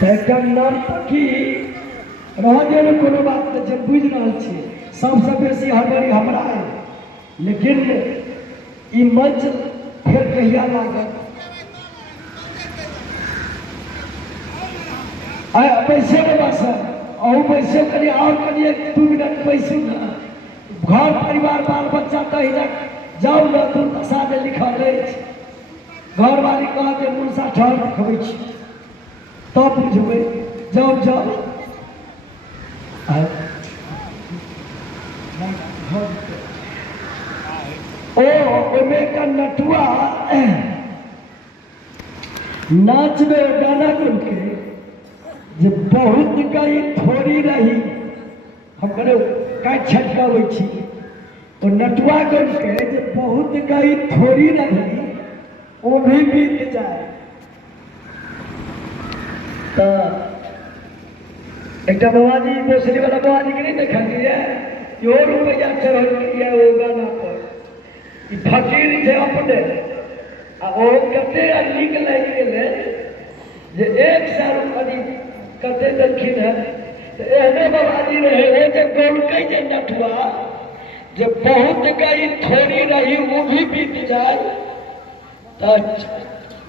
नर्तकी रहे कोनो बात नहीं बुझ रहा है। सबसे बेसी हड़बड़ी हमरा है, लेकिन ई मंच फिर कहिया लागत पैसे में बस और पैसे करिए और करिए 2 मिनट पैसे ना घर परिवार बाल बच्चा कहीं जाओ ना दुर्दशा में लिखल है। घर वाली कहते मुनसा ठहर खबै तब बुझबै जाओ जाओ ओमे का नटुआ नाच में गाना के जे बहुत गई थोड़ी रही हम कहे काट छटकावे छी तो नटुआ के जे बहुत गई थोड़ी रही वो भी बीत जाए। तो एक बाबाजी बोसरी वाला बाबाजी के नहीं देखलिए यो रुपया चढ़ल है वो गाना पर फकीर थे अपने और कते नीक लग गए जे 1 साल करीब कते दखिन है एहने बाबाजी रहे जे गौलकै जे नटुआ जे बहुत गई थोड़ी रही वो भी बीत जाए। तो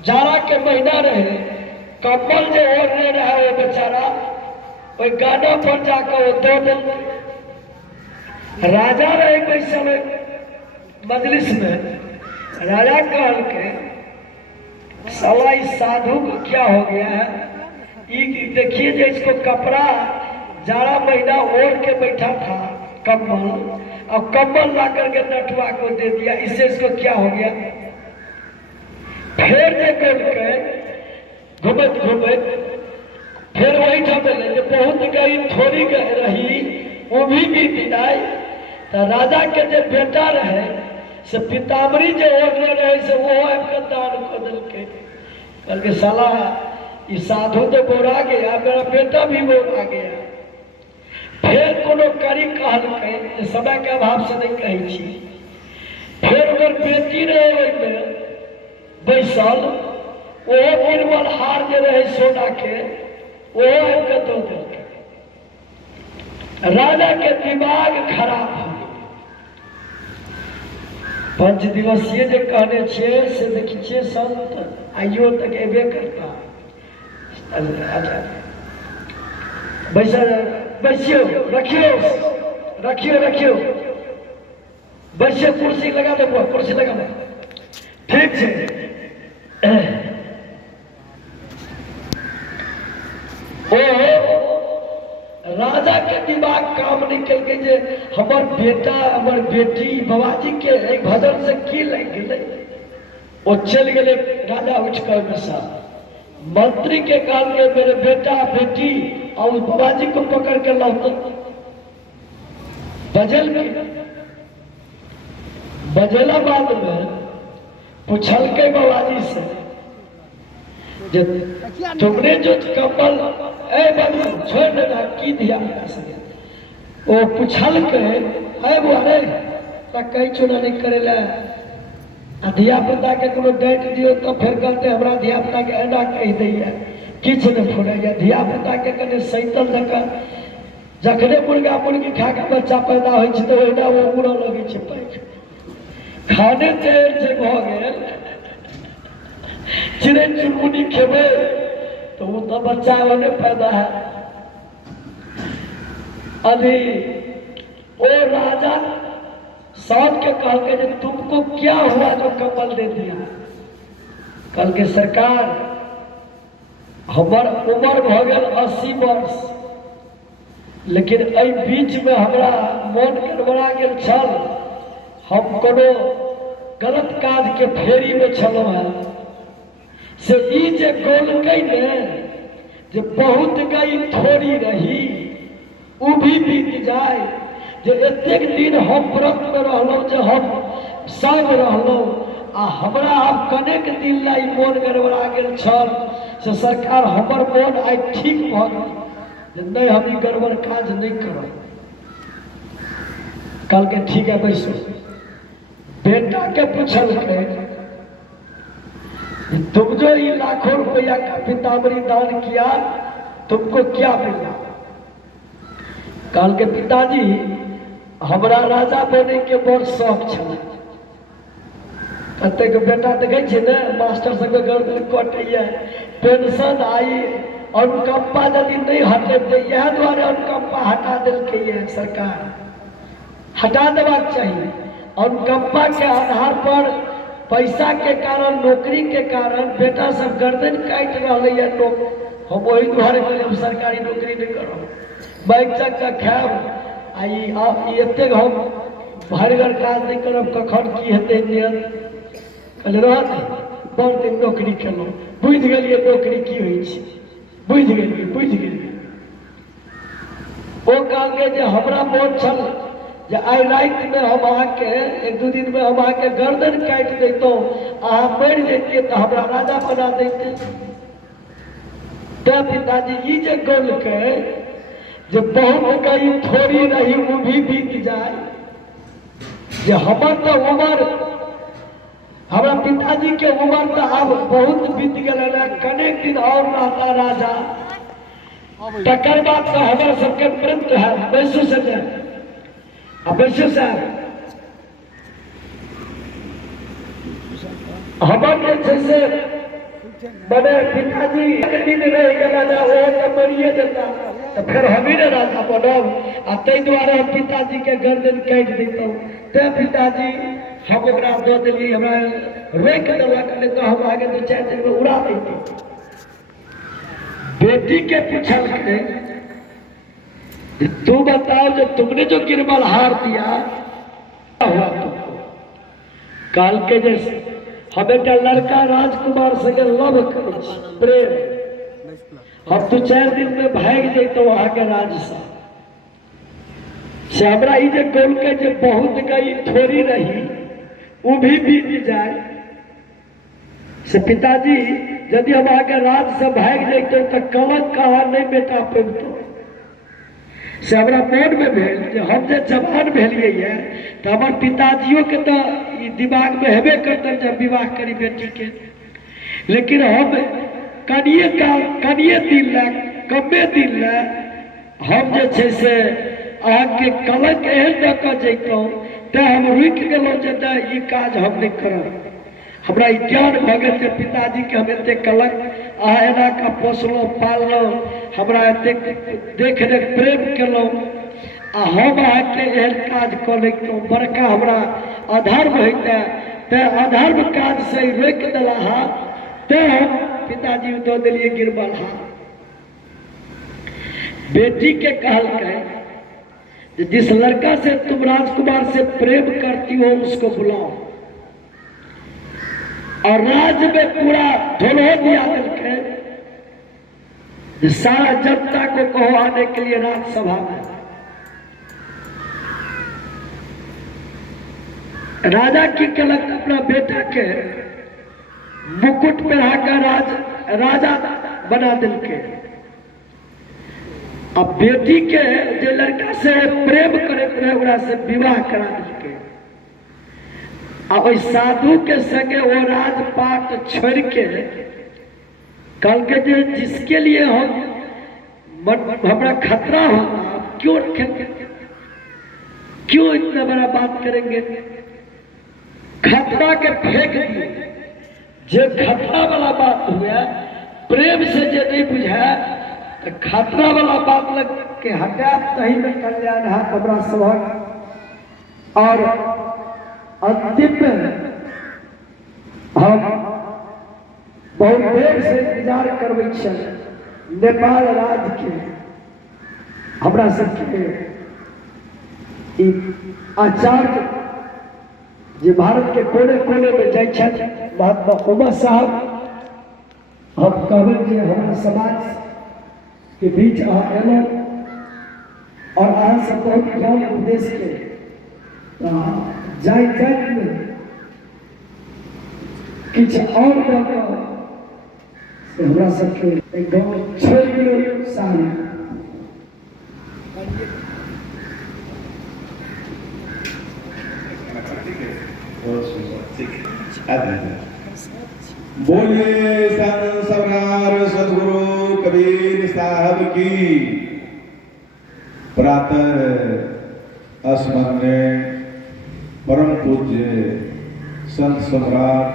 जाड़ा के महीना रहे कम्बल जो ओढ़ने रहे वो बेचारा वही गाना पर जाकर वो दो दिन राजा रहे कोई समय मजलिस में राजा कहल के साला इस साधु को क्या हो गया है, देखिए जो इसको कपड़ा जाड़ा महीना ओढ़ के बैठा था कम्बल और कम्बल ला करके नटुआ को दे दिया, इससे इसको क्या हो गया। फिर जे घूमत घूमत फिर वही ठमेले जो बहुत गई थोड़ी रही वो भी बीत जाए। तो राजा के जो बेटा रहे से पितामरी जो ओढ़ने रहे से वो आपका दान को दिल के कल के साला ये साधु तो बोरा गया मेरा बेटा भी बोरा गया। फिर कोनो करी कहल के समय के अभाव से नहीं कही छी फिर अगर बेटी रहे बैसल वो निर्मल हार जो रहे सोना के वो आपका दो दिल राजा के दिमाग खराब हो 5 दिवसीय जो कहने छे से देखिए संत आइयो तक एबे करता बैसियो रखियो रखियो रखियो बैसियो कुर्सी लगा दो कुर्सी लगा दो ठीक है। राजा के दिमाग काम निकल के जे हमर बेटा हमर बेटी बाबाजी के एक भजन से की लग गए वो चल गए। राजा उठ कर बसा मंत्री के काल के मेरे बेटा बेटी और बाबाजी को पकड़ के लाओ बजल के बजला बाद में पूछल के बाबाजी से जे तुमने जो कम्बल छोड़ देना की दिया वो पूछल के वो अरे कहीं चुना नहीं करेला धिया पुता के कोनो डांट दियो तो फिर कहते हमरा धिया पुता के एना कह दैया किछ नहीं फोड़ैया धिया पुता के कने सैतल जका जखने मुर्गा मुर्गी खा के बच्चा पैदा होइ छै तो ओना वो उड़ऽ लगै छै पैक खाने देर से भ गेल चिड़ै चुनमुनी खेबे तो वो तो बच्चा होने पैदा है। अभी ओ राजा सौंप के कह के तुमको क्या हुआ जो कम्बल दे दिया। कल के सरकार हमार उम्र भ गेल 80 वर्ष लेकिन एहि बीच में हमरा मन गड़बड़ा गेल छल हम कोनो गलत काज के फेरी में छलहुँ है से ई जे गोलकै ने जे बहुत गई थोड़ी रही वो भी बीत जाए। जे एतेक दिन हम व्रत में रहलहुँ जे हम सब रहलहुँ आ हमरा आब कनेक दिन लाई मोन गड़बड़ा गेल छल से सरकार हमर मोन आइ ठीक भ गेल जे नहीं हम ई गड़बड़ काज नहीं करब। कल के ठीक है बैसो बेटा के पूछल के तुम जो ये लाखों रुपया का पितामरी दान किया तुमको क्या मिला? काल के पिताजी हमरा राजा बने के बड़ शौक छल। कतेक बेटा देखे छे ने मास्टर सबके गर्दन कटैया, पेंशन आई, अनुकंपा यदि नहीं हटेते, यह द्वारे अनुकंपा हटा दिल्कैया सरकार, हटा देबाक चाहिए। अनुकंपा के आधार पर पैसा के कारण, नौकरी के कारण बेटा सब गर्दन काट रहे हैं लोग। हम वही द्वारे कहले सरकारी नौकरी नहीं करो, बैंक चक्का खायब आई एते हम भरगर काज नहीं करब, कखन की हेतै नियत कहले रहत बड़ दिन नौकरी केलहुँ, बुझि गेलियै नौकरी की होइ छै, बुझि गेलियै। ओ कहलकै जे हमरा मोन छल जे आइ राति में हम अहाँके एक दू दिन में हम अहाँके गर्दन काटि दैतहुँ, अहाँ मरि जैतियै तऽ हमरा राजा बना दैते। तैं पिताजी ई जे गौलकै जे बहुत कई थोड़ी रही वो भी बीत जाए, जे हमर तो उम्र, हमारा पिताजी के उम्र तो अब बहुत बीत गए, कनेक दिन और रहता राजा, तकर बाद तो हमारे सबके मृत्यु है। बैसू से बैसू साहब, हमारे जैसे बड़े पिताजी एक दिन रह गया वो तो मरिए जाता, तो फिर हम ही ने राजा बनब, आ ताहि द्वारे हम पिताजी के गर्दन काटि देतहुँ। तैं पिताजी हम ओकरा दऽ देलियै, हमरा रोकि देलक, नहीं तो हम आगे 2-4 दिन में उड़ा देते। बेटी के पूछलकै तू बताओ जो तुमने जो गिरबल हार दिया हुआ तुमको? काल के जैसे हम एक लड़का राजकुमार संगे लव करे प्रेम, हम 2-4 दिन में भाग जैतो वहां के राज से हमरा ई जे गोल के जे बहुत गई थोड़ी रही वो भी बीत जाए से पिताजी यदि हम आगे राज से भाग जैतो तो कलंक कहा नहीं बेटा पैबतो से हमरा मन में भेल जे हम जे जवान भेलिए है तो हमार पिताजियों के तो दिमाग में हेबे करते जब विवाह करी बेटी के, लेकिन हम कनिए दिन ला कमे दिन ला हम जे छै से अहाँके कलंक एहन दऽ कऽ जैतहुँ तो हम रुकि गेलहुँ जे ई काज हम नहीं करब। हमरा ई ज्ञान भऽ गेल जे पिताजी के हम एते कलंक अहाँ एना कऽ पोसलहुँ पाललहुँ, हमरा एते देख रेख प्रेम केलहुँ, आ हम अहाँके एहन काज कऽ लैतहुँ बड़का हमरा अधर्म होइते, तैं अधर्म काज से रोकि देला, तैं हम पिताजी दऽ देलिए गिरबल हार। बेटी के कहलकै जिस लड़का से तुम राजकुमार से प्रेम करती हो उसको बुलाओ, और राज में पूरा ढोलहो दिया दिलके, सारा जनता को कहो आने के लिए राज्यसभा में। राजा की कलक अपना बेटा के मुकुट पहना कर राजा बना दिलके, अब बेटी के जो लड़का से प्रेम करते रहे ओकरा से विवाह करा दिलके, अब साधु के संगे वो राजपाट छोड़ के कल के जिसके लिए हमारा खतरा होगा, क्यों इतना बड़ा बात करेंगे? खतरा के फेंक दिए, जो खतरा वाला बात हुआ प्रेम से जो नहीं बुझा तो खतरा वाला बात लग के हटा, तही में कल्याण है हमरा सबक। और अंतिम में हम बहुत देर से इंतजार करबै छल नेपाल राज्य के हमरा सबके आचार्य जे भारत के कोने कोने में जाइ छथि महात्मा उमा साहब, हम कहबै जे हमरा समाज के बीच अहाँ एलहुँ और अहाँ सब बहुत ज्ञान उपदेश के जाइत जाइत में किछु और दऽ कऽ हमरा सबके गाँव छोड़ दियौ साल। बोलिए संत सवरार सदगुरु कबीर साहब की प्रातः स्मरणीय परम पूज्य संत सम्राट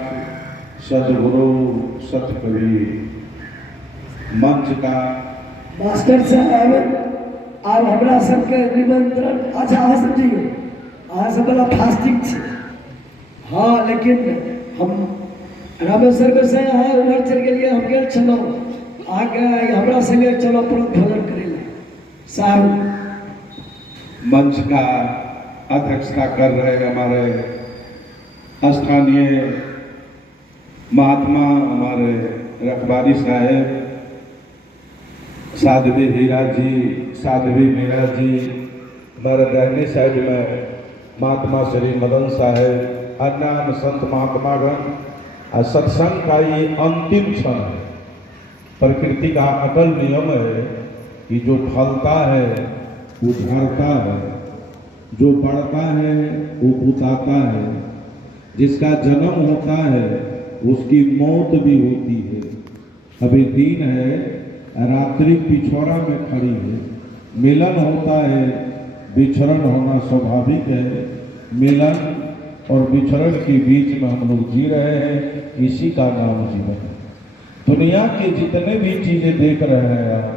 सदगुरु सतकवि मंच का मास्टर साहब अब हमरा सबके निमंत्रण अच्छा अहाँ समझिए अहाँ सब बड़ा फास्टिंग छै हाँ लेकिन हम रामेश्वर के से अहाँ उम्हर चल गेलिए हम गेल छलहुँ अहाँके हमरा संगे चलो तुरंत भोजन करे ला साहब मंच का अध्यक्षता कर रहे हमारे स्थानीय महात्मा हमारे रखबारी साहेब साध्वी हीरा जी साध्वी मीरा जी हमारे दाहिने साइड में महात्मा श्री मदन साहेब अन्य संत महात्मागण और सत्संग का ये अंतिम क्षण है। प्रकृति का अटल नियम है कि जो फलता है वो झड़ता है, जो बढ़ता है वो बुताता है, जिसका जन्म होता है उसकी मौत भी होती है। अभी दिन है, रात्रि पिछोरा में खड़ी है, मिलन होता है, बिछड़न होना स्वाभाविक है। मिलन और बिछड़न के बीच में हम लोग जी रहे हैं, इसी का नाम जीवन है। दुनिया के जितने भी चीजें देख रहे हैं आप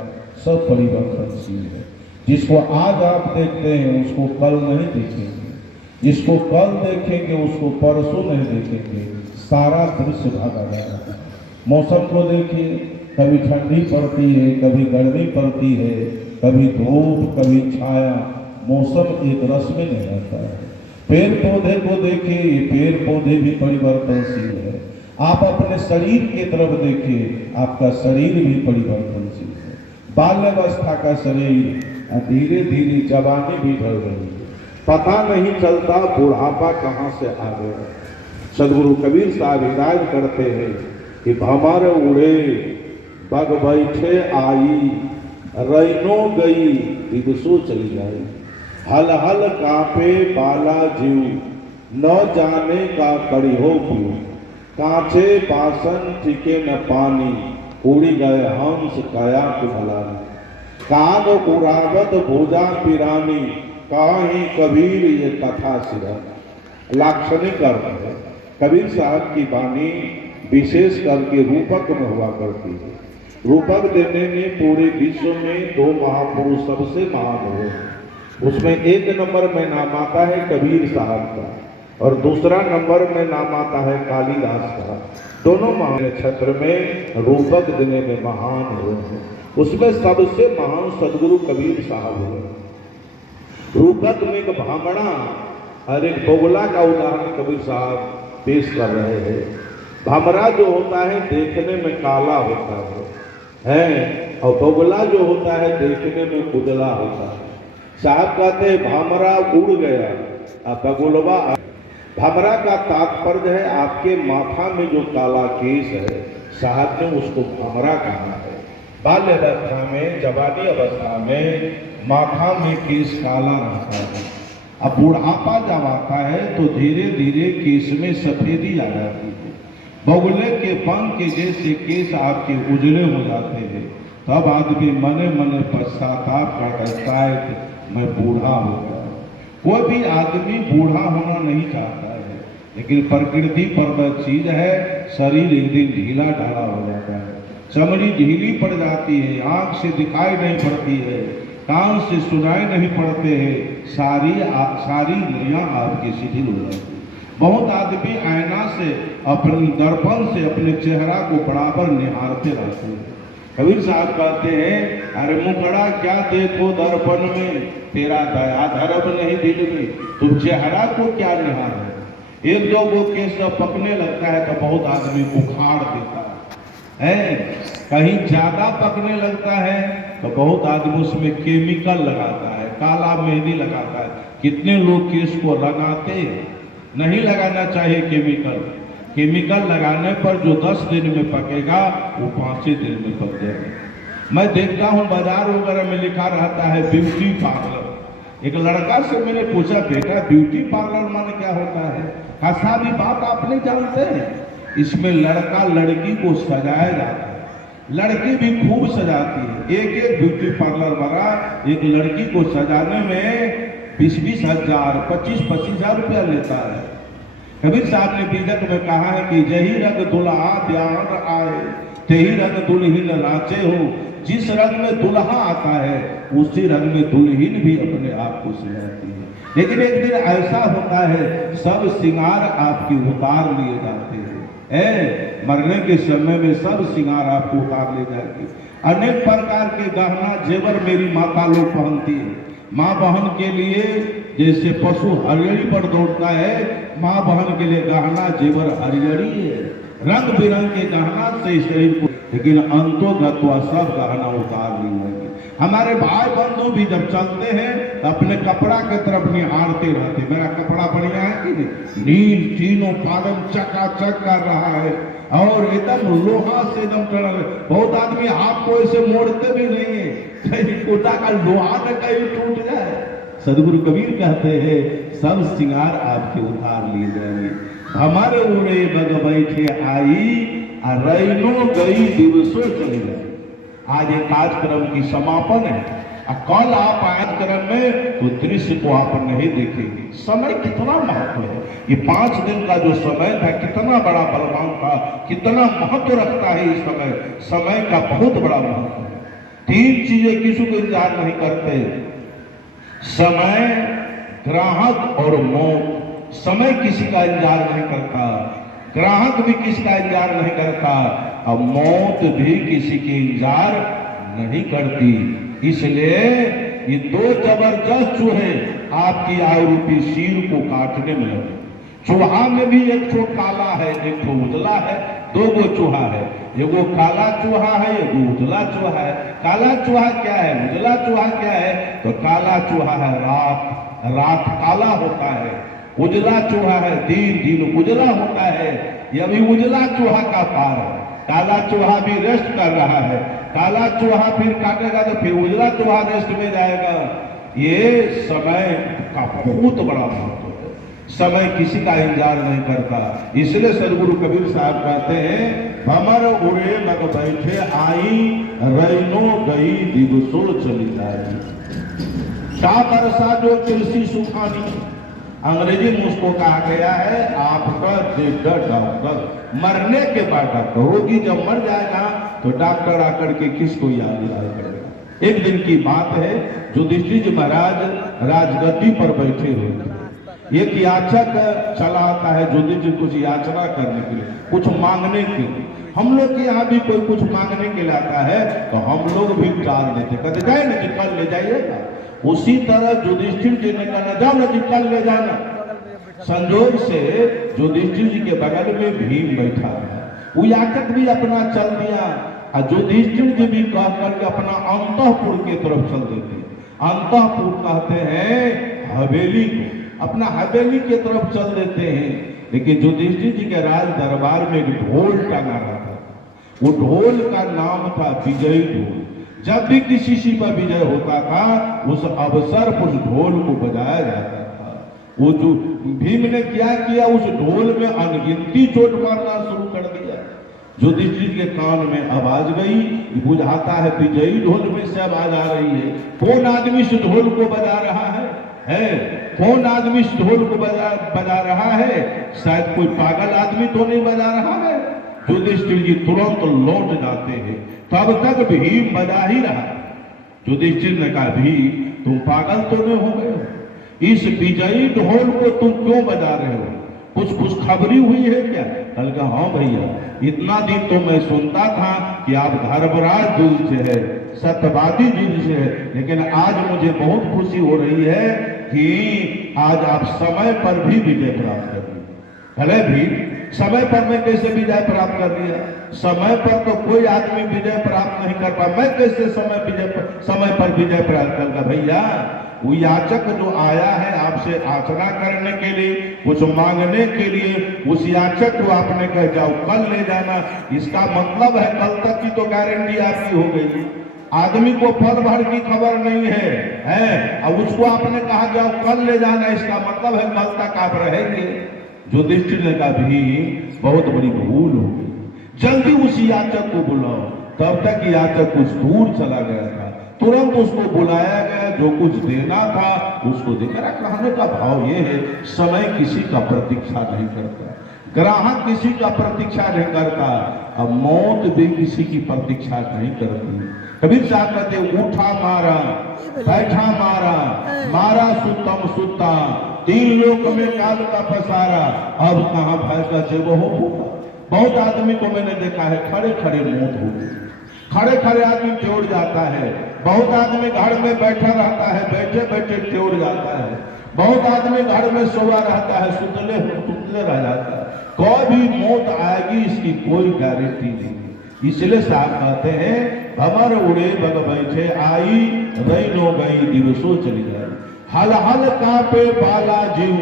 सब परिवर्तनशील है। जिसको आज आप देखते हैं उसको कल नहीं देखेंगे, जिसको कल देखेंगे उसको परसों नहीं देखेंगे। सारा दृश्य भागा जा रहा है। मौसम को देखिए, कभी ठंडी पड़ती है, कभी गर्मी पड़ती है, कभी धूप कभी छाया, मौसम एक रस में नहीं रहता है। पेड़ पौधे को देखिए, ये पेड़ पौधे भी परिवर्तनशील है। आप अपने शरीर की तरफ देखिए, आपका शरीर भी परिवर्तनशील है। बाल्यावस्था का शरीर धीरे धीरे जवानी भी ढल रही है, पता नहीं चलता बुढ़ापा कहाँ से आ गया। सदगुरु कबीर साहब हिदायत करते हैं कि भमर उड़े बग बैठे आई, रैनो गई दिवसों चली जाए। हल हल कांपे बाला जीव, न जाने का कड़ी हो क्यों। कांचे बासन टिके न पानी, उड़ी गए हंस काया कुमलानी। कान उड़ावत भोजा पिरानी, काही कबीर ये कथा सिरा। लाक्षणिक अर्थ है। कबीर साहब की वाणी विशेष करके रूपक में हुआ करती है। रूपक देने में पूरे विश्व में दो महापुरुष सबसे महान हुए। उसमें एक नंबर में नाम आता है कबीर साहब का और दूसरा नंबर में नाम आता है कालिदास का। दोनों महान क्षेत्र में रूपक देने में महान हुए हैं। उसमें सबसे महान सदगुरु कबीर साहब हुए। रूपक में एक भामड़ा और एक बोगला का उदाहरण कबीर साहब पेश कर रहे हैं। भामरा जो होता है देखने में काला होता है और बोगला जो होता है देखने में उजला होता है। साहब कहते हैं भामरा उड़ गया और बगुलवा। भामरा का तात्पर्य है आपके माथा में जो काला केश है, साहब ने उसको भामरा कहा है। बाल्य अवस्था में, जवानी अवस्था में माथा में केश काला रहता है। अब बुढ़ापा जब आता है तो धीरे धीरे केश में सफेदी आ जाती है। बगुले के पंख के जैसे केश आपके उजले हो जाते हैं। तब आदमी मने मने पश्चाताप करता है मैं बूढ़ा हो गया। कोई भी आदमी बूढ़ा होना नहीं चाहता है, लेकिन प्रकृति पर वह चीज है, शरीर एक दिन ढीला ढाला हो जाता है, चमड़ी ढीली पड़ जाती है, आंख से दिखाई नहीं पड़ती है, कान से सुनाई नहीं पड़ते हैं, सारी इंद्रियां आपकी शिथिल हो जाती है। बहुत आदमी आईना से अपने दर्पण से अपने चेहरा को बराबर निहारते रहते हैं। कबीर साहब कहते हैं अरे मुकड़ा क्या देखो दर्पण में, तेरा दया धर्म नहीं दिल में, तुम चेहरा को क्या निहार है। एक दो गो केस पकने लगता है तो बहुत आदमी उखाड़ देता है, कहीं ज्यादा पकने लगता है तो बहुत आदमी उसमें केमिकल लगाता है, काला मेहंदी लगाता है। कितने लोग केस को लगाते हैं, नहीं लगाना चाहिए केमिकल। केमिकल लगाने पर जो 10 दिन में पकेगा वो 5 दिन में पक जाएगा। मैं देखता हूँ बाजार वगैरह में लिखा रहता है ब्यूटी पार्लर। एक लड़का से मैंने पूछा बेटा ब्यूटी पार्लर माने क्या होता है। सारी बात आप नहीं जानते हैं, इसमें लड़का लड़की को सजाया जाता है। लड़की भी खूब सजाती है। एक एक ब्यूटी पार्लर वाला एक लड़की को सजाने में 20-20 हजार 25-25 हजार रुपया लेता है। कबीर साहब ने बीजक में कहा है कि जही रंग दुल्हा ब्याह आए तेही रंग दुल्हीन नाचे हो। जिस रंग में दुल्हा आता है उसी रंग में दुल्हीन भी अपने आप को सजाती है। लेकिन एक दिन ऐसा होता है सब श्रृंगार आपकी उतार लिए जाते हैं। मरने के समय में सब श्रृंगार आपको उतार ले जाएंगे। अनेक प्रकार के गहना जेवर मेरी माता लोग पहनती है। माँ बहन के लिए जैसे पशु हरियरी पर दौड़ता है, माँ बहन के लिए गहना जेवर हरियरी है। रंग बिरंग के गहना से शरीर को, लेकिन अंतोगत्वा सब गहना उतार ली जाएंगे। हमारे भाई बंधु भी जब चलते हैं तो अपने कपड़ा के तरफ निहारते रहते, मेरा कपड़ा बढ़िया है कि नहीं। नील तीनों पालन चकाचक कर रहा है और एकदम लोहा से एकदम टन। बहुत आदमी आपको ऐसे मोड़ते भी नहीं है, कहीं कोटा का लोहा न कहीं टूट जाए। सदगुरु कबीर कहते हैं सब श्रृंगार आपके उतार लिए जाएंगे। हमारे उड़े बग बैठे आई रैनो गई दिवसों चली गई। आज एक कार्यक्रम की समापन है। कल आप कार्यक्रम में तो दृश्य को आप नहीं देखेंगे। समय कितना महत्व है। ये 5 दिन का जो समय था कितना बड़ा बलवान था, कितना महत्व रखता है इस समय। समय का बहुत बड़ा महत्व है। 3 चीजें किसी को इंतजार नहीं करते, समय, ग्राहक और मौत। समय किसी का इंतजार नहीं करता, ग्राहक भी किसी का इंतजार नहीं करता और मौत भी किसी की इंतजार नहीं करती। इसलिए ये 2 जबरदस्त चूहे आपकी आयु रूपी सिर को काटने में लगे। चूहा में भी एक ठो काला है, एक ठो उजला है। 2 गो चूहा है, एगो काला चूहा है, एगो उजला चूहा है। काला चूहा क्या है, उजला चूहा क्या है? तो काला चूहा है रात, रात काला होता है। उजला चूहा है दिन, दिन उजला होता है। ये अभी उजला चूहा का पार है। काला चूहा भी रेस्ट कर रहा है, काला चूहा फिर काटेगा तो फिर उजला चूहा रेस्ट में जाएगा। ये समय का बहुत बड़ा महत्व है। समय किसी का इंतजार नहीं करता। इसलिए सदगुरु कबीर साहब कहते हैं भमर उड़े लग बैठे आई रैनो गई दिवसों चली जाएगी। का बरसा जो कृषि सुखानी, अंग्रेजी में उसको कहा गया है आपका डॉक्टर। मरने के बाद डॉक्टर होगी, जब मर जाएगा तो डॉक्टर आकर के किसको याद करेगा। एक दिन की बात है, युधिष्ठिर जी महाराज राजगद्दी पर बैठे हुए थे। एक याचक चला आता है युधिष्ठिर कुछ याचना करने के लिए, कुछ मांगने के लिए। हम लोग के यहाँ भी कोई कुछ मांगने के लिए आता है तो हम लोग भी टाल देते, कहते जाए ना जी कल ले जाइएगा। उसी तरह युधिष्ठिर जी ने कहा जाओ ना जी कल ले जाना। संजोग से युधिष्ठिर जी के बगल में भीम बैठा है। वो याचक भी अपना चल दिया और युधिष्ठिर जी भी कह करके अपना अंतःपुर के तरफ चल देते। अंतःपुर कहते हैं हवेली को, अपना हवेली के तरफ चल देते हैं। लेकिन युधिष्ठिर जी के राज दरबार में एक ढोल टंगा रहा था। वो ढोल का नाम था विजयी ढोल। जब भी किसी सी पर विजय होता था उस अवसर पर उस ढोल को बजाया जाता था। वो जो भीम ने क्या किया, उस ढोल में अनगिनती चोट मारना शुरू कर दिया। युधिष्ठिर के कान में आवाज गई, बुझाता है विजयी ढोल में से आवाज आ रही है। कौन आदमी इस ढोल को बजा रहा है? कौन आदमी इस ढोल को बजा रहा है? शायद कोई पागल आदमी तो नहीं बजा रहा है। युधिष्ठिर जी तुरंत लौट जाते हैं, तब तक भीम बजा ही रहा। युधिष्ठिर ने कहा भीम तुम पागल तो नहीं हो गए हो? इस विजयी ढोल को तुम क्यों बजा रहे हो? कुछ खुशखबरी हुई है क्या? कल कहा हाँ भैया, इतना दिन तो मैं सुनता था कि आप धर्मराज दिल से है, सत्यवादी दिल से है, लेकिन आज मुझे बहुत खुशी हो रही है कि आज आप समय पर भी विजय प्राप्त कर लिए। भले भी समय पर मैं कैसे विजय प्राप्त कर लिया? समय पर तो कोई आदमी विजय प्राप्त नहीं कर पाया, मैं कैसे समय पर विजय प्राप्त करूंगा? भैया वो याचक जो आया है आपसे याचना करने के लिए, कुछ मांगने के लिए, उस याचक को आपने कह जाओ कल ले जाना, इसका मतलब है कल तक की तो गारंटी आपकी हो गई। आदमी को पल भर की खबर नहीं है अब उसको आपने कहा जाओ कल ले जाना, इसका मतलब है कल तक आप रहेंगे। युधिष्ठिर ने कहा भी बहुत बड़ी भूल हो गई, जल्दी उस याचक को बुलाओ। तब तक याचक कुछ दूर चला गया था। तुरंत उसको बुलाया गया, जो कुछ देना था उसको दे। मेरा कहने का भाव ये है, समय किसी का प्रतीक्षा नहीं करता, ग्राहक किसी का प्रतीक्षा नहीं करता, अब मौत भी किसी की प्रतीक्षा नहीं करती। कबीर साहब कहते उठा मारा, बैठा मारा, मारा सुतम सुता, तीन लोक में काल का पसारा, अब कहां भय का जब होगा। बहुत आदमी को मैंने देखा है खड़े खड़े मौत होती, खड़े खड़े आदमी टेढ़ जाता है। बहुत आदमी घर में बैठा रहता है, बैठे बैठे टेढ़ जाता है। बहुत आदमी घर में सोया रहता है, सुतले सुतले रह जाता है। कभी मौत आएगी इसकी कोई गारंटी नहीं। इसलिए साहब कहते हैं हमर उड़े बग बैठे आई, रैनो गई दिवसों चली जाए। हल हल कापे बाला जीव,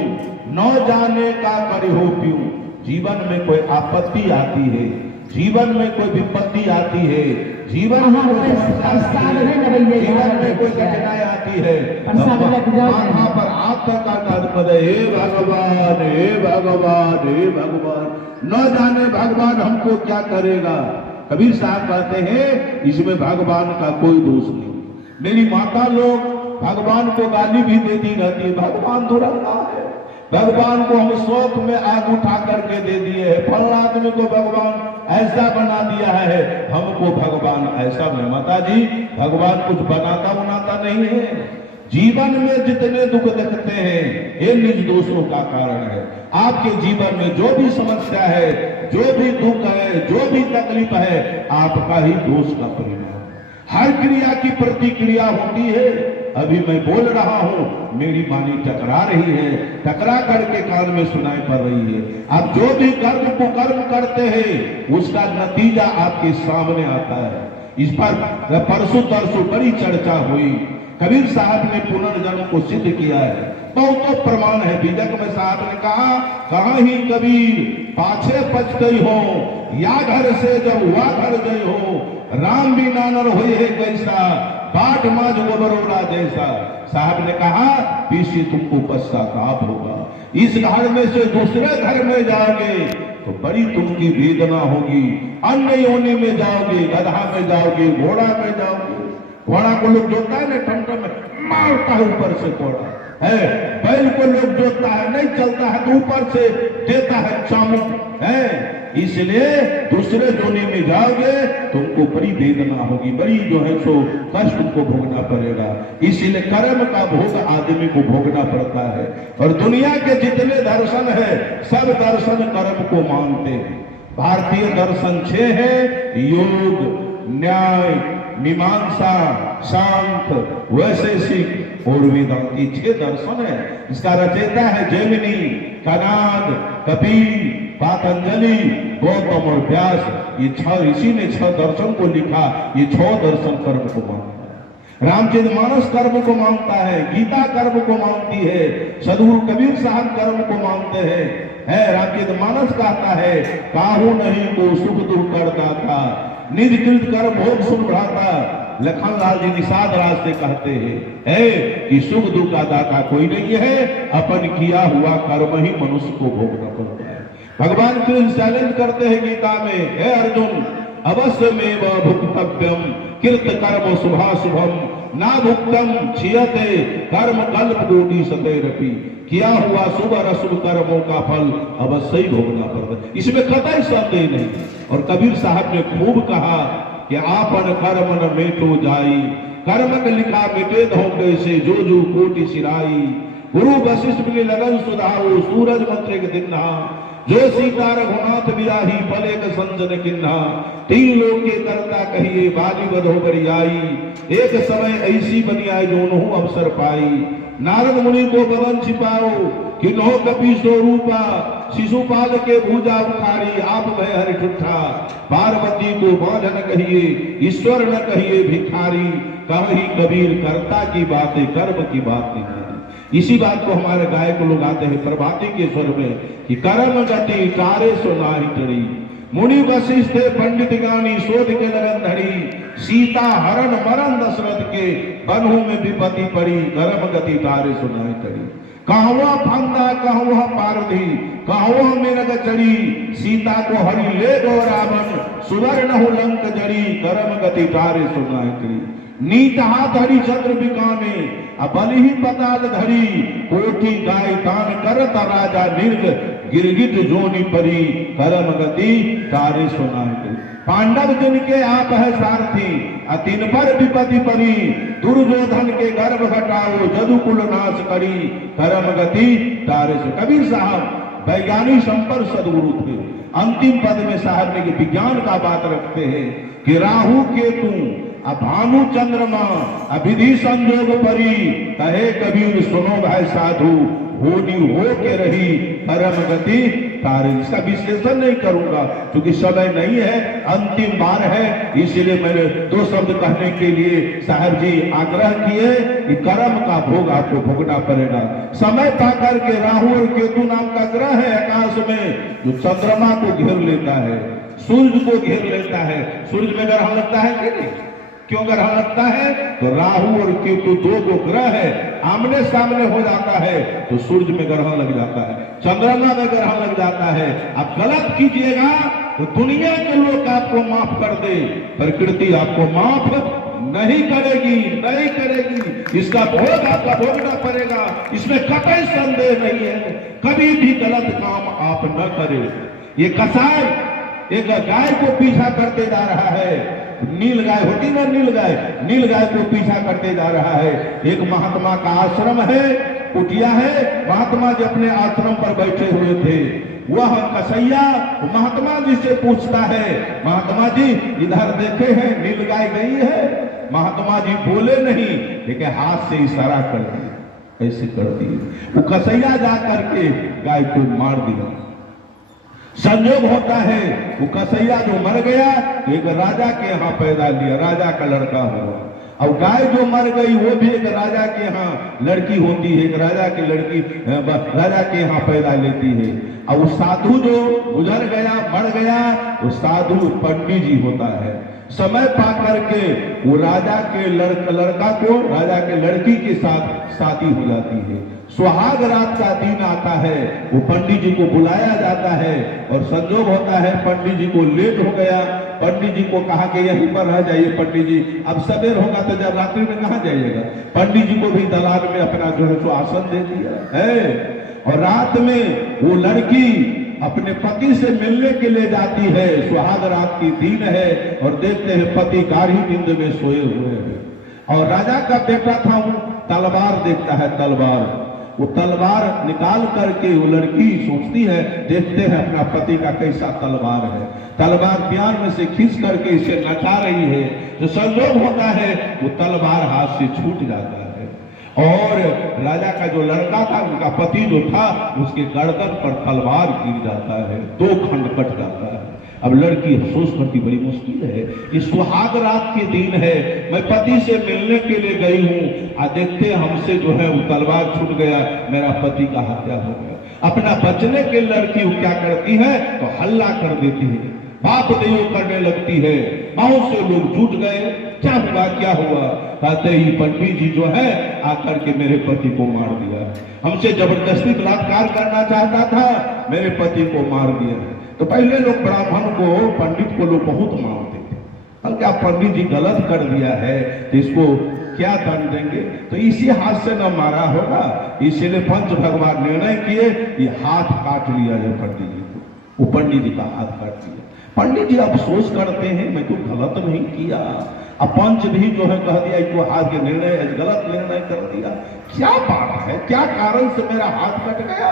न जाने का करी हो पीऊ। जीवन में कोई आपत्ति आती है, जीवन में कोई विपत्ति आती है, जीवन में कोई समस्या आती है, जीवन में कोई कठिनाई आती है, माथा पर हाथ का पद, हे भगवान हे भगवान हे भगवान, न जाने भगवान हमको क्या करेगा। कबीर साहब कहते हैं इसमें भगवान का कोई दोष नहीं। मेरी माता लोग भगवान को गाली भी देती रहती है, भगवान दुरंगा है, भगवान को हम शौक में आग उठा करके दे दिए है, फला आदमी को भगवान ऐसा बना दिया है, हमको भगवान ऐसा नहीं। माता जी भगवान कुछ बनाता बनाता नहीं है। जीवन में जितने दुख देखते हैं ये निज दोषों का कारण है। आपके जीवन में जो भी समस्या है, जो भी दुख है, जो भी तकलीफ है, आपका ही दोष का परिणाम। हर क्रिया की प्रतिक्रिया होती है। अभी मैं बोल रहा हूं, मेरी वाणी टकरा रही है, टकरा करके कान में सुनाई पड़ रही है। आप जो भी कर्म कुकर्म करते हैं उसका नतीजा आपके सामने आता है। इस पर परसों तरसों बड़ी चर्चा हुई। कबीर साहब ने पुनर्जन्म को सिद्ध किया है, बहुत प्रमाण है। बीजक में साहब ने कहा, कहां ही कबीर पाछे पछतई हो, या घर से जब हुआ घर गई हो, राम भी नानर हुए है कैसा, बाट माज गोबरोला जैसा। साहब ने कहा पीछे तुमको पश्चाताप होगा, इस घर में से दूसरे घर में जाओगे तो बड़ी तुमकी वेदना होगी। अन्य योनि में जाओगे, गधा में जाओगे, घोड़ा में जाओगे। घोड़ा को लोग जोतता है ना, ठंड में मारता है ऊपर से घोड़ा है। बैल को लोग जोतता है, नहीं चलता है तो ऊपर से देता है चामुक है। इसलिए दूसरे जोने में जाओगे तुमको बड़ी वेदना होगी, बड़ी जो है सो कष्ट को भोगना पड़ेगा। इसलिए कर्म का भोग आदमी को भोगना पड़ता है। और दुनिया के जितने दर्शन है सब दर्शन कर्म को मानते हैं। भारतीय दर्शन 6 है, योग, न्याय, मीमांसा, शांत, वैशेषिक और वेदांती 6 दर्शन है। इसका रचयिता है जैमिनी, कनाद, कपिल, पातंजलि, गौतम और व्यास। ये 6 ऋषि ने 6 दर्शन को लिखा। ये 6 दर्शन कर्म को मानता है। रामचरितमानस कर्म को मानता है, गीता कर्म को मानती है, सदगुरु कबीर साहब कर्म को मानते हैं। रामचरितमानस कहता है, काहू नहीं को सुख दुख करता था, निज कृत कर्म भोग सुख बढ़ाता। लखनलाल जी निषाद राज से कहते हैं कि सुख दुख का दाता कोई नहीं है, अपन किया हुआ कर्म ही मनुष्य को भोगना पड़ता है। भगवान कृष्ण चैलेंज करते हैं गीता में, हे अर्जुन अवश्य में भुक्तव्यम कृत कर्म शुभाशुभम ना भुक्तम क्षीयते कर्म कल्प कोटि सतैरपि। किया हुआ शुभ और अशुभ कर्मों का फल अवश्य ही भोगना पड़ता है, इसमें कतई संदेह नहीं। और कबीर साहब ने खूब कहा कि आपन कर्म न मेटो जाई, कर्मक लिखा मिटे धो कैसे जो जो कोटि सिराई। गुरु वशिष्ठ ने लगन सुधारो सूरज मंत्र के दिन जो सीता रघुनाथ बियाही पले का संजन किन्हा। 3 लोग के करता कहिए बाली बधो बरियाई, एक समय ऐसी बनी आई जो नहु अवसर पाई। नारद मुनि को बदन छिपाओ किन्हो कपि स्वरूपा, शिशुपाल के भुजा उखारी आप भय हरि ठुठा। पार्वती को बांधन कहिए ईश्वर न कहिए भिखारी, कहीं कबीर कर्ता की बातें कर्म की बात नहीं। इसी बात को हमारे गायक लोग आते हैं प्रभाती के स्वर में कि कर्म गति कारे सो नाही टरी, मुनि वशिष्ठ पंडित ज्ञानी शोध के लगन धरी, सीता हरण मरण दशरथ के, बनहु में विपत्ति पड़ी, गर्भ गति तारे सुनाई करी। कहवा फंदा कहवा पारधी, कहवा मेरग चढ़ी, सीता को हरि ले गो रावण, सुवर्ण हो लंक जड़ी, गर्भ गति तारे सुनाई करी। नीच हाथ हरिचंद्र बिकाने, बलि पताल धरी, कोटि गाय दान करत राजा निर्ग, गिरगिट जोनी परी, करम गति तारे सुनाई करी। पांडव जिनके आप है सारथी, तिन पर विपत्ति परी, दुर्योधन के गर्भ घटाओ, जदुकुल नाश करी, करम गति तारे से। कबीर साहब वैज्ञानिक संपर्क सदगुरु थे। अंतिम पद में साहब ने विज्ञान का बात रखते हैं कि राहु केतु भानु चंद्रमा विधि संजोग परी, कहे कबीर सुनो भाई साधु, होनी हो के रही, परम गति तारे। इसका विश्लेषण नहीं करूंगा क्योंकि समय नहीं है, अंतिम बार है, इसलिए मैंने दो शब्द कहने के लिए साहब जी आग्रह किए कि कर्म का भोग आपको भोगना पड़ेगा। समय पाकर के राहु और केतु नाम का ग्रह है आकाश में, जो चंद्रमा को घेर लेता है, सूर्य को घेर लेता है। सूर्य में ग्रहण लगता है कि नहीं? क्यों ग्रहण लगता है? तो राहु और केतु दो जो ग्रह है आमने सामने हो जाता है तो सूर्य में ग्रहण लग जाता है, चंद्रमा में ग्रहण लग जाता है। आप गलत कीजिएगा तो दुनिया के लोग आपको माफ कर दे, प्रकृति आपको माफ नहीं करेगी, नहीं करेगी। इसका भोग आपका भोगना पड़ेगा, इसमें कतई संदेह नहीं है। कभी भी गलत काम आप न करें। ये कसाई एक गाय को पीछा करते जा रहा है, नील गाय होती ना, नील गाय को पीछा करते जा रहा है। एक महात्मा का आश्रम है, कुटिया है, महात्मा जी अपने आश्रम पर बैठे हुए थे। वह कसैया महात्मा जी से पूछता है, महात्मा जी इधर देखे हैं नील गाय गई है? महात्मा जी बोले नहीं, लेकिन हाथ से इशारा कर दिया, ऐसे कर दिए। वो कसैया जा करके गाय को मार दिया। संयोग होता है वो कसैया जो मर गया एक राजा के यहाँ पैदा लिया, राजा का लड़का हुआ। और गाय जो मर गई वो भी एक राजा के यहाँ लड़की होती है, एक राजा की लड़की राजा के यहाँ पैदा लेती है। और वो साधु जो गुजर गया, मर गया, वो साधु पंडित जी होता है। समय पा करके वो राजा के लड़का को राजा के लड़की के साथ शादी हो जाती है। सुहाग रात का दिन आता है, वो पंडित जी को बुलाया जाता है और संजोग होता है पंडित जी को लेट हो गया। पंडित जी को कहा कि यहीं पर रह जाइए पंडित जी, अब सवेर होगा तो जब रात्रि में कहाँ जाइएगा। पंडित जी को भी दलाल में अपना जो है सो आसन दे दिया है। और रात में वो लड़की अपने पति से मिलने के लिए जाती है। सुहाग रात की दिन है और देखते हैं पति गाढ़ी नींद में सोए हुए हैं। और राजा का बेटा था, वो तलवार देखता है, तलवार, वो तलवार निकाल करके वो लड़की सोचती है, देखते हैं अपना पति का कैसा तलवार है। तलवार प्यार में से खींच करके इसे नचा रही है। जो संयोग होता है वो तलवार हाथ से छूट जाता है और राजा का जो लड़का था, उनका पति जो था, उसके गर्दन पर तलवार गिर जाता है, दो खंड कट जाता है। अब लड़की अफसोस करती, बड़ी मुश्किल है, ये सुहाग रात के दिन है, मैं पति से मिलने के लिए गई हूँ, देखते हमसे जो है वो तलवार छूट गया, मेरा पति का हत्या हो गया। अपना बचने के लड़की वो क्या करती है तो हल्ला कर देती है, बाप देव करने लगती है। बहुत से लोग जुट गए, क्या हुआ क्या हुआ? कहते ही पंडित जी जो है आकर के मेरे पति को मार दिया, हमसे जबरदस्ती बलात्कार करना चाहता था, मेरे पति को मार दिया। तो पहले लोग ब्राह्मण को, पंडित को लोग बहुत मानते थे, अब क्या पंडित जी गलत कर दिया है तो इसको क्या दंड देंगे? तो इसी हाथ से न मारा होगा, इसीलिए पंच भगवान निर्णय किए ये हाथ काट लिया जाए पंडित जी को। वो पंडित जी का हाथ काट दिया। पंडित जी अफसोस करते हैं, मैं तो गलत नहीं किया। अब पंच भी जो है कह दिया इसको हाथ के निर्णय, गलत निर्णय कर दिया। क्या बात है, क्या कारण से मेरा हाथ कट गया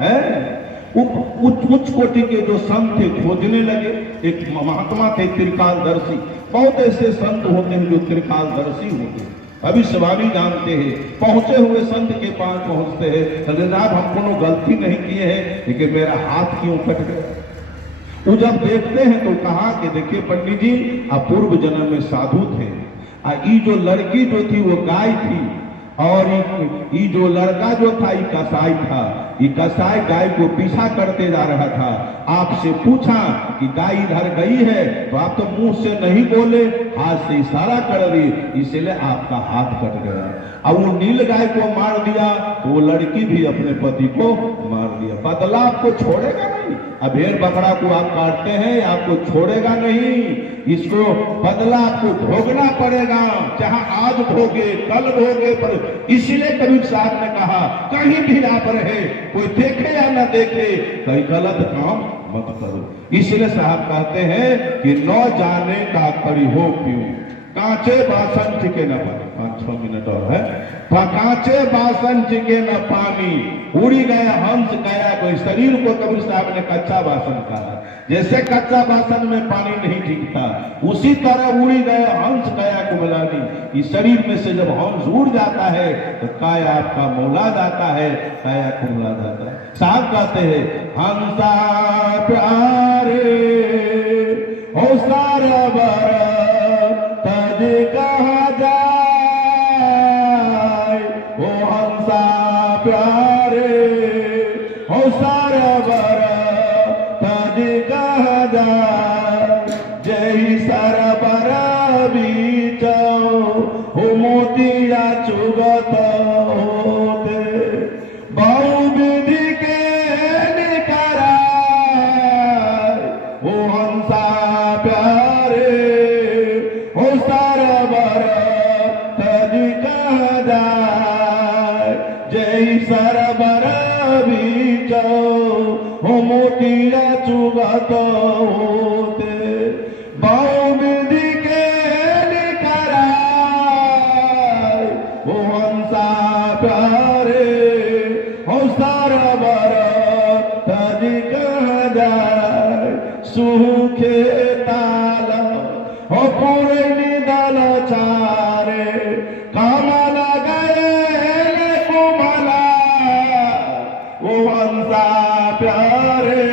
है? उच्च कोटि के जो संत थे खोजने लगे। एक महात्मा थे त्रिकालदर्शी, बहुत ऐसे संत होते हैं जो त्रिकालदर्शी होते हैं, भविष्यवाणी जानते हैं। पहुंचे हुए संत के पास पहुंचते हैं, जनाब हम कोनो गलती नहीं किए हैं, लेकिन मेरा हाथ क्यों कट गया? वो जब देखते हैं तो कहा कि देखिए पंडित जी, आप पूर्व जन्म में साधु थे, ये जो लड़की जो थी वो गाय थी, और ये जो लड़का जो था ये कसाई था, ये कसाई गाय को पीछा करते जा रहा था। आपसे पूछा कि गाय इधर गई है, तो आप तो मुंह से नहीं बोले, हाथ से इशारा कर दी, इसलिए आपका हाथ कट गया। अब वो नील गाय को मार दिया तो वो लड़की भी अपने पति को मार दिया। बदला आपको छोड़ेगा नहीं। अब भेड़ बकरा को आप काटते हैं, आपको छोड़ेगा नहीं, इसको बदला आपको भोगना पड़ेगा, चाहे आज भोगे कल भोगे। पर इसीलिए कबीर साहब ने कहा कहीं भी आप रहे, कोई देखे या ना देखे, कहीं गलत काम मत करो। इसलिए साहब कहते हैं कि न जाने का करी हो पीऊं, कांचे बासन टिके न पानी। 5-6 मिनट और है। कांचे बासन टिके न पानी, उड़ी गया हंस गया कोई। शरीर को कबीर साहब ने कच्चा बासन कहा। जैसे कच्चा बासन में पानी नहीं टिकता, उसी तरह उड़ी गया हंस गया कुमलानी। इस शरीर में से जब हंस उड़ जाता है तो काया आपका मौला जाता है, काया कुमला जाता है। साहब कहते हैं हंसा प्यारे हो सारा बारा तज कहा जाए, ओ हंसा प्यारे हो सारा बारा तज कहा जाए। जय सारा बारा बीचो हो मोतिया चुगत होते, बहु विधि के निकरा ओ हंसा प्यारे हो सारा बारा तज कहा जाए। जय सारा बारा बीचो हो मोतिया चुगत होते, बहु विधि के निकरा ओ हंसा प्यारे हो सारा बारा तज कहा जाए। सूखे ताला हो पूरे निदल चारे, कामला गए कुमला ओ हंसा प्यारे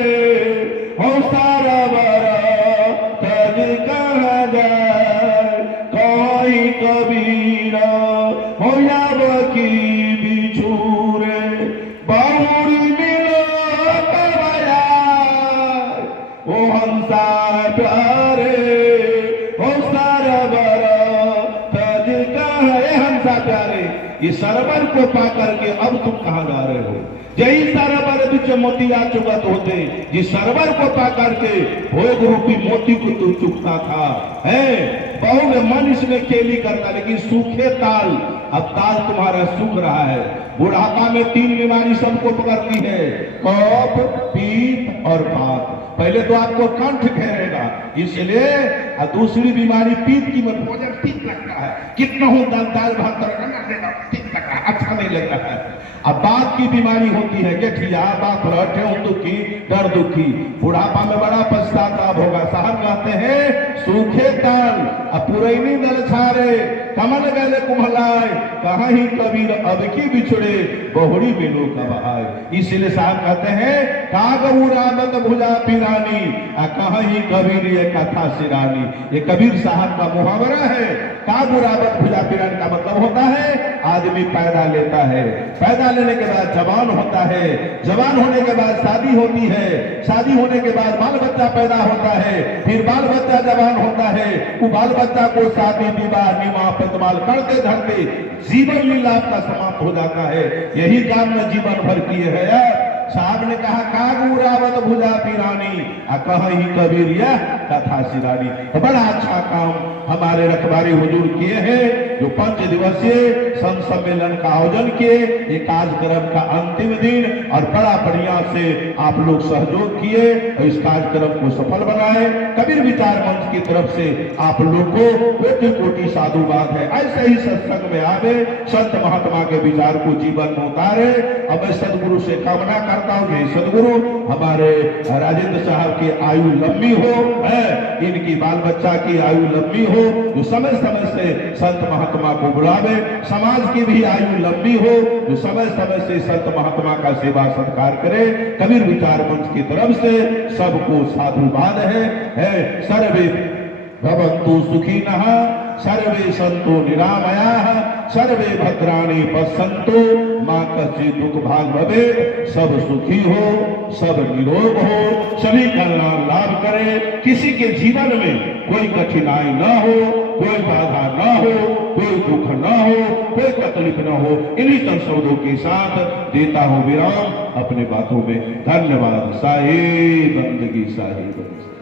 हो सारा बारा तज कहा जाए। कोई कबीरा हो याब की बिछूरे, बहुरी मिलो कबया ओ हंसा प्यारे हो सारा बारा तज कहा। हंसा प्यारे, ये सरवर को पाकर के अब तुम कहां जा रहे हो? यही सरवर बिच मोतिया चुगत होते, जिस सरवर को पाकर के भोग रूपी मोती को तू चुकता था है। बहु में मन इसमें खेली करता, लेकिन सूखे ताल, अब ताल तुम्हारा सूख रहा है। बुढ़ापा में 3 बीमारी सबको पकड़ती है, कफ पीत और बात। पहले तो आपको कंठ घेरेगा, इसलिए दूसरी बीमारी पीत की मत, भोजन ठीक लगता है, कितना हो दाल भात तड़का ठीक लगता है, अच्छा नहीं लगता है। अब बात की बीमारी होती है, गठिया बात दुखी डर दुखी, बुढ़ापा में बड़ा पश्चाताप होगा। साहब कहते हैं सूखे ताल पुरैनी दल छारे, कमल गले कुम्हलाए, कहाँ ही कबीर अब की बिछड़े, बहुड़ी मिलो कब आए। इसलिए साहब कहते हैं कागुरामत भुजा पिरानी, कहाँ ही कबीर ये कथा सिरानी। ये कबीर साहब का मुहावरा है। कागुरामत भुजा पिरानी का मतलब होता है आदमी पैदा लेता है, पैदा लेने के बाद जवान होता है, जवान होने के बाद शादी होती है, शादी होने के बाद बाल बच्चा पैदा होता है, फिर बाल बच्चा जवान होता है, वो बाल बच्चा को शादी विवाह निवाह प्रतिमाल करते धरते जीवन लीला आपका समाप्त हो जाता है। यही काम में जीवन भर किए है यार। साहब ने कहा कागुरावत भुजा पिरानी, कहा ही कबीर यह कथा सिरानी। तो बड़ा अच्छा काम हमारे रखवारी हुजूर किए हैं, जो 5 दिवसीय संत सम्मेलन का आयोजन किए, ये कार्यक्रम का अंतिम दिन, और बड़ा बढ़िया से आप लोग सहयोग किए और इस कार्यक्रम को सफल बनाए। कबीर विचार मंच की तरफ से आप लोग को कोटि कोटि साधुवाद है। ऐसे ही सत्संग में आवे, संत महात्मा के विचार को जीवन में उतारे। अब मैं सदगुरु से कामना करता हूँ कि सदगुरु हमारे राजेंद्र साहब की आयु लंबी हो, इनकी बाल बच्चा की आयु लंबी हो, जो समय समय से संत महात्मा को बुलावे, समाज की भी आयु लंबी हो, जो समय समय से संत महात्मा का सेवा सत्कार करे। कबीर विचार मंच की तरफ से सबको साधुवाद है। सर्वे भवन्तु सुखिनः। सर्वे सन्तु निरामयाः सर्वे भद्राणि पश्यन्तु मां कश्चित् दुख भाग भवेत्। सब सुखी हो, सब निरोग हो, सभी कल्याण लाभ करे, किसी के जीवन में कोई कठिनाई न हो, कोई बाधा न हो, कोई दुख न हो, कोई तकलीफ न हो। इन्हीं तन शब्दों के साथ देता हूं विराम अपने बातों में। धन्यवाद। साहिब बंदगी, साहिब बंदगी।